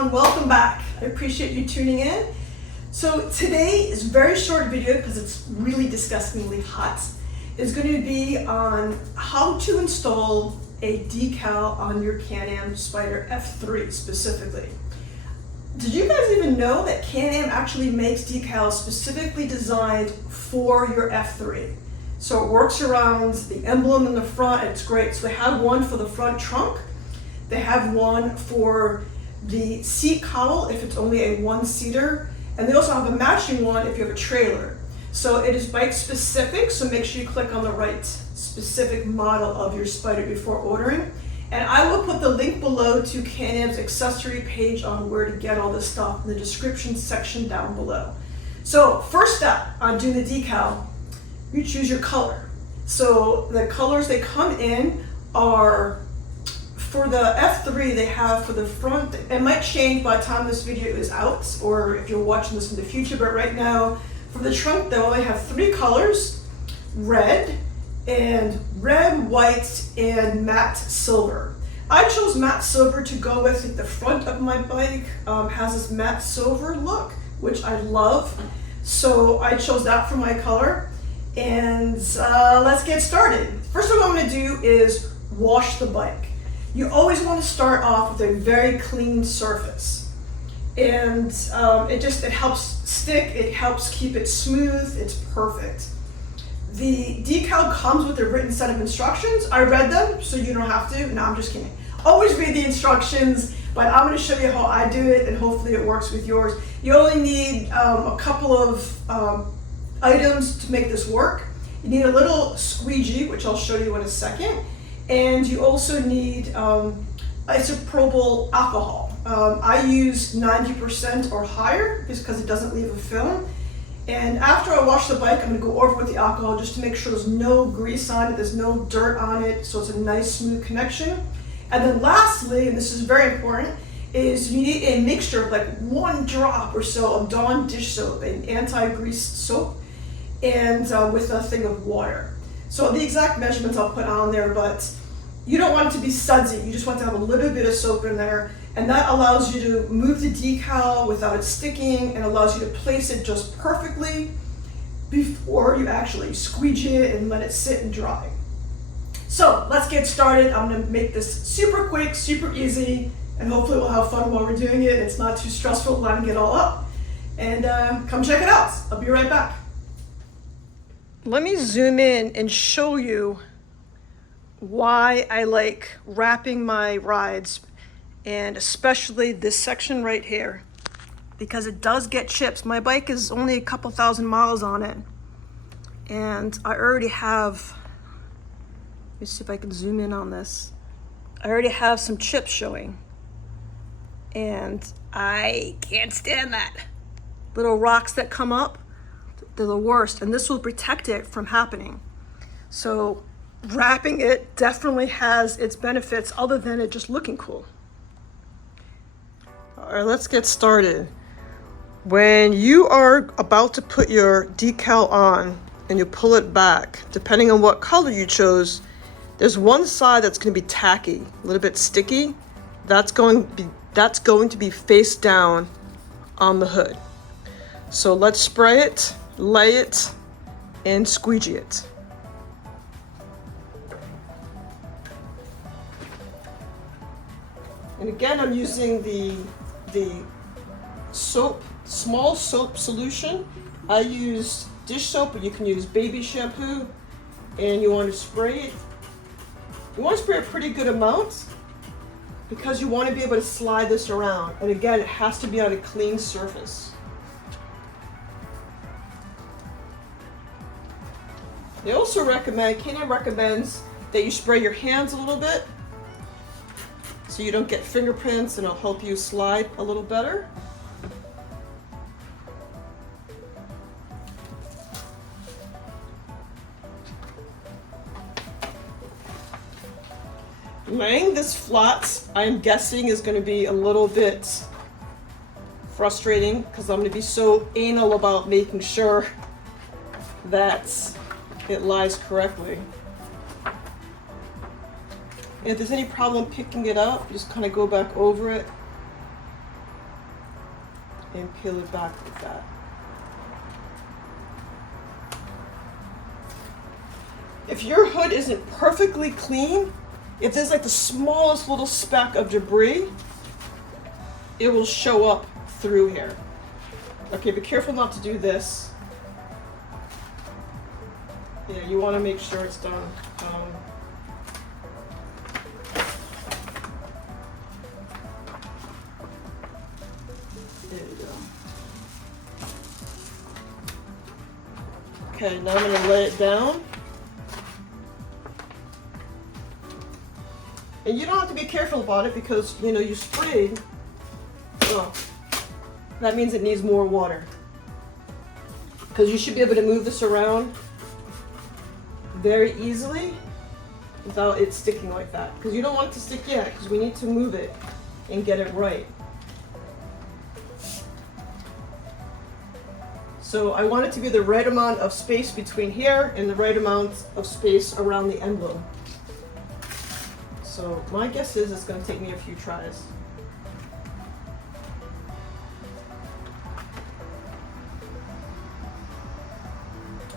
everyone, welcome back. I appreciate you tuning in. So today is a very short video because it's really disgustingly hot. It's going to be on how to install a decal on your Can-Am Spyder F3 specifically. Did you guys even know that Can-Am actually makes decals specifically designed for your F3? So it works around the emblem in the front, it's great. So they have one for the front trunk. They have one for the seat cowl if it's only a one-seater, and they also have a matching one if you have a trailer. So it is bike specific, so make sure you click on the right specific model of your Spyder before ordering. And I will put the link below to Can-Am's accessory page on where to get all this stuff in the description section down below. So first step on doing the decal, you choose your color. So the colors they come in are, for the F3, they have for the front, it might change by the time this video is out, or if you're watching this in the future, but right now, for the trunk, they only have 3 colors, red, white, and matte silver. I chose matte silver to go with it. The front of my bike has this matte silver look, which I love. So I chose that for my color. And let's get started. First thing I'm gonna do is wash the bike. You always want to start off with a very clean surface. And it helps stick, it helps keep it smooth, it's perfect. The decal comes with a written set of instructions. I read them, so you don't have to. No, I'm just kidding. Always read the instructions, but I'm going to show you how I do it, and hopefully it works with yours. You only need a couple of items to make this work. You need a little squeegee, which I'll show you in a second. And you also need isopropyl alcohol. I use 90% or higher just because it doesn't leave a film. And after I wash the bike, I'm going to go over with the alcohol just to make sure there's no grease on it, there's no dirt on it, so it's a nice smooth connection. And then lastly, and this is very important, is you need a mixture of like 1 drop or so of Dawn dish soap, an anti-grease soap, and with a thing of water. So the exact measurements I'll put on there, but you don't want it to be sudsy. You just want to have a little bit of soap in there, and that allows you to move the decal without it sticking and allows you to place it just perfectly before you actually squeegee it and let it sit and dry. So let's get started. I'm going to make this super quick, super easy, and hopefully we'll have fun while we're doing it. It's not too stressful lining it all up. And come check it out. I'll be right back. Let me zoom in and show you why I like wrapping my Rydes, and especially this section right here, because it does get chips. My bike is only a couple thousand miles on it, and I already have, let me see if I can zoom in on this. I already have some chips showing, and I can't stand that. Little rocks that come up, they're the worst, and this will protect it from happening. So wrapping it definitely has its benefits other than it just looking cool. All right, let's get started. When you are about to put your decal on and you pull it back, depending on what color you chose, there's one side that's going to be tacky, a little bit sticky. That's going to be face down on the hood. So let's spray it, lay it, and squeegee it. And again, I'm using the soap, small soap solution. I use dish soap, but you can use baby shampoo. And you want to spray it. You want to spray a pretty good amount because you want to be able to slide this around. And again, it has to be on a clean surface. They also recommend, Can-Am recommends that you spray your hands a little bit so you don't get fingerprints, and it'll help you slide a little better. Laying this flat, I'm guessing, is going to be a little bit frustrating because I'm going to be so anal about making sure that it lies correctly. And if there's any problem picking it up, just kind of go back over it and peel it back like that. If your hood isn't perfectly clean, if there's like the smallest little speck of debris, it will show up through here. Okay, be careful not to do this. Yeah, you want to make sure it's done. There you go. Okay, now I'm going to lay it down. And you don't have to be careful about it because, you know, you sprayed. Well, that means it needs more water. Because you should be able to move this around very easily without it sticking like that. Because you don't want it to stick yet, because we need to move it and get it right. So I want it to be the right amount of space between here and the right amount of space around the emblem. So my guess is it's going to take me a few tries.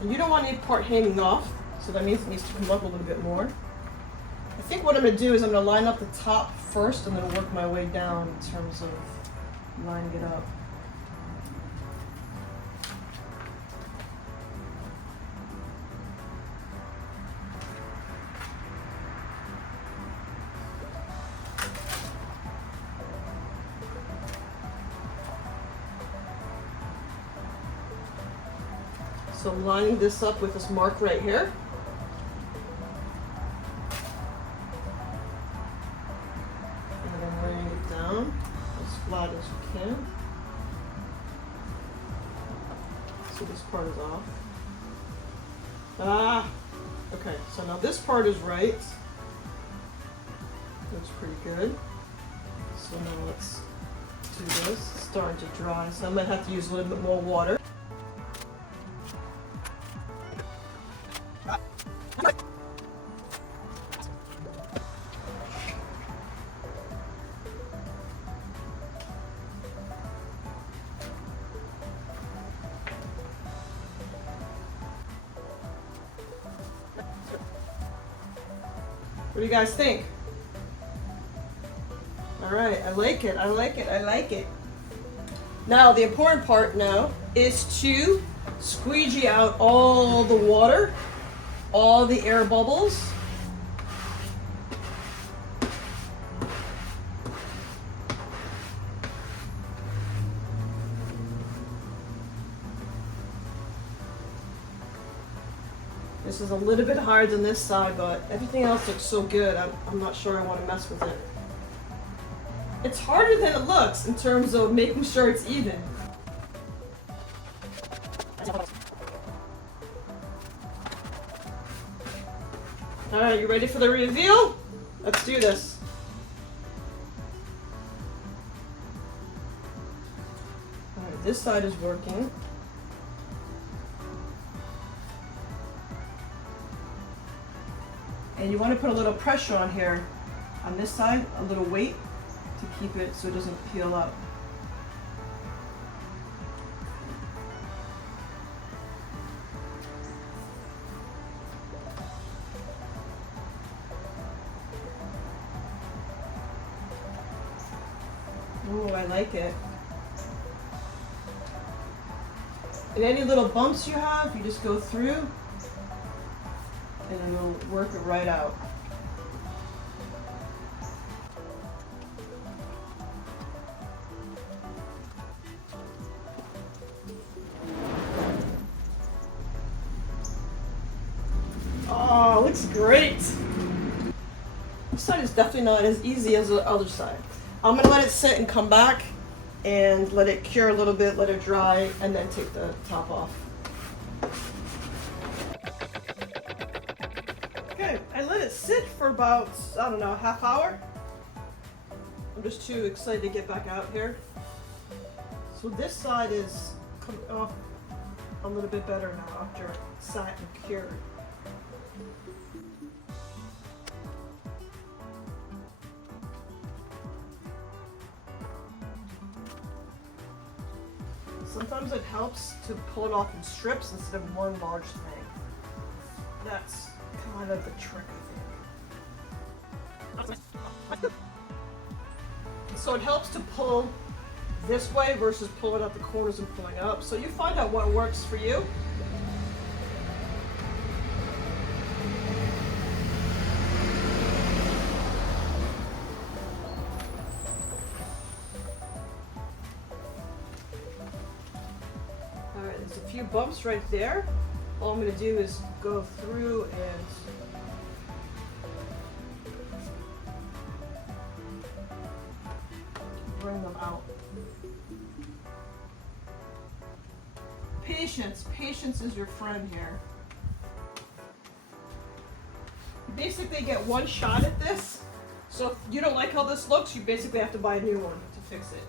And you don't want any part hanging off, so that means it needs to come up a little bit more. I think what I'm going to do is I'm going to line up the top first and then work my way down in terms of lining it up. So I'm lining this up with this mark right here. And then laying it down as flat as you can. So this part is off. Okay, so now this part is right. Looks pretty good. So now let's do this. It's starting to dry, so I might have to use a little bit more water. What do you guys think? All right, I like it, I like it, I like it. Now, the important part now is to squeegee out all the water, all the air bubbles. This is a little bit higher than this side, but everything else looks so good, I'm not sure I want to mess with it. It's harder than it looks in terms of making sure it's even. Alright, you ready for the reveal? Let's do this. Alright, this side is working. And you want to put a little pressure on here, on this side, a little weight to keep it so it doesn't peel up. Ooh, I like it. And any little bumps you have, you just go through and it'll work it right out. Oh, looks great. This side is definitely not as easy as the other side. I'm gonna let it sit and come back and let it cure a little bit, let it dry, and then take the top off. Okay, I let it sit for about, I don't know, a half hour. I'm just too excited to get back out here. So this side is coming off a little bit better now after it sat and cured. Sometimes it helps to pull it off in strips instead of one large thing. That's kind of the trick, I think. So it helps to pull this way versus pulling out the corners and pulling up. So you find out what works for you. Alright, there's a few bumps right there. All I'm going to do is go through and bring them out. Patience. Patience is your friend here. You basically get one shot at this. So if you don't like how this looks, you basically have to buy a new one to fix it.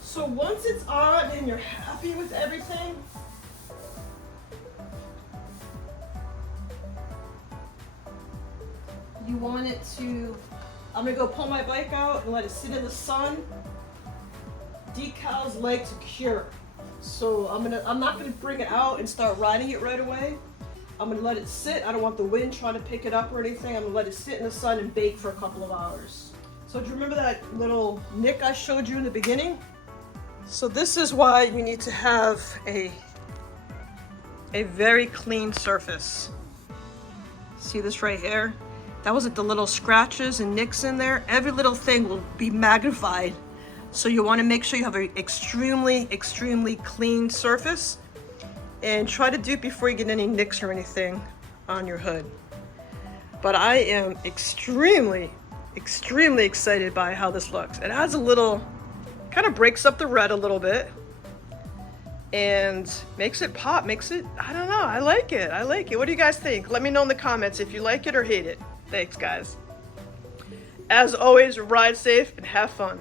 So once it's on and you're happy with everything, you want it to, I'm gonna go pull my bike out and let it sit in the sun. Decals like to cure. So I'm not gonna bring it out and start riding it right away. I'm gonna let it sit. I don't want the wind trying to pick it up or anything. I'm gonna let it sit in the sun and bake for a couple of hours. So do you remember that little nick I showed you in the beginning? So this is why you need to have a very clean surface. See this right here? That wasn't the little scratches and nicks in there. Every little thing will be magnified. So you want to make sure you have an extremely, extremely clean surface, and try to do it before you get any nicks or anything on your hood. But I am extremely, extremely excited by how this looks. It adds a little, kind of breaks up the red a little bit and makes it pop, makes it, I don't know, I like it. I like it. What do you guys think? Let me know in the comments if you like it or hate it. Thanks, guys. As always, ride safe and have fun.